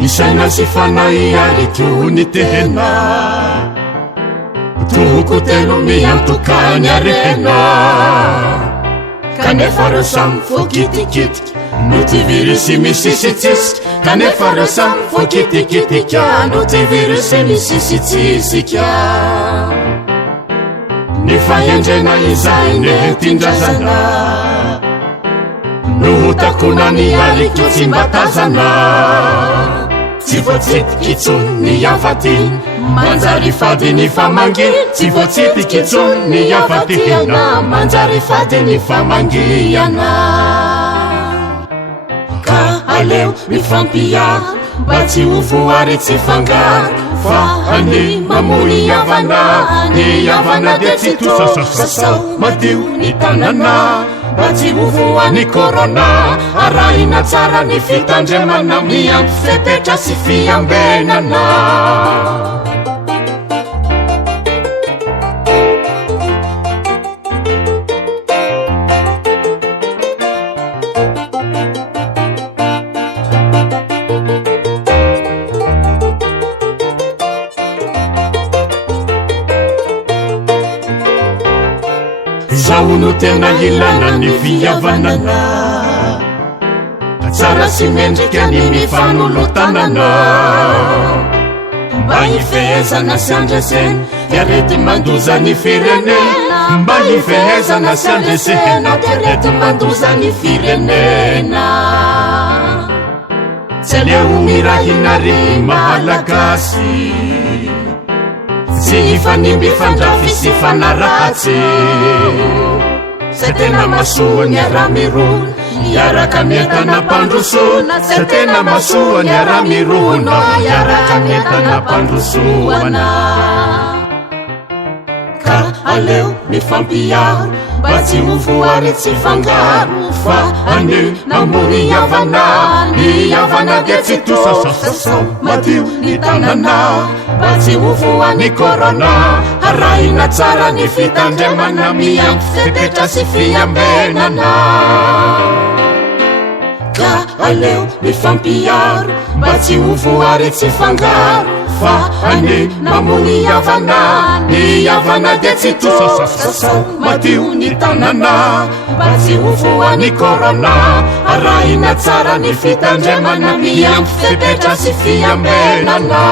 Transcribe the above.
isaina sy fanay ary tony tena toko telo miantokany arena kanefa reo samy foakitikitika no ty virusy misisitsisika kanefa reo samy foakitikitika no ty virusy misisitsisika ny fahendrena izay nentindrazana no takonany aliko tsy mbatazana tsy voatsitiky itsony ny afatiny manjary fady ny famanginy tsy voatsitiky itsony ny afatyana manjary fady ny famangiyana ka aleo mifampiaro mba tsy ho voary tsy fangaro fa any mamony havana ny havana dia tsy tosasasao madio ny tanana mba tsy ho voany korona arahina tsara ny fitandremana miampy fepetra sy fiambenana zaho no tena ilana ny fihavanana tsara sy mendrika ny mifanolotanana mba hifehezana sy andresena tiarety mandoza ny firenena mba hifehezana sy andresena tiarety mandoza ny firenena tsy aleo mirahinary mahalagasy tsy hifanimby fandrafy sy fanaratsy sy tena masoa ny ara-mirona iaraka mientana mpandrosoana sy tena masoa ny ara-mirona iaraka mientana mpandrosoana ka aleo mifampiaro mba tsy ho voary tsy fangaro fa any mamony havana ny havana dia tsy tosasasao madio ny tanana mba tsy ho voany korona arahina tsara ny fitandremana miampy fepetra sy fiambenana ka aleo mifampiaro mba tsy ho voary tsy fangaro fa any mamony havana ny havana dia tsy tosasasao madio ny tanana mba tsy ho voany korona arahina tsara ny fitandremana miampy fepetra sy fiambenana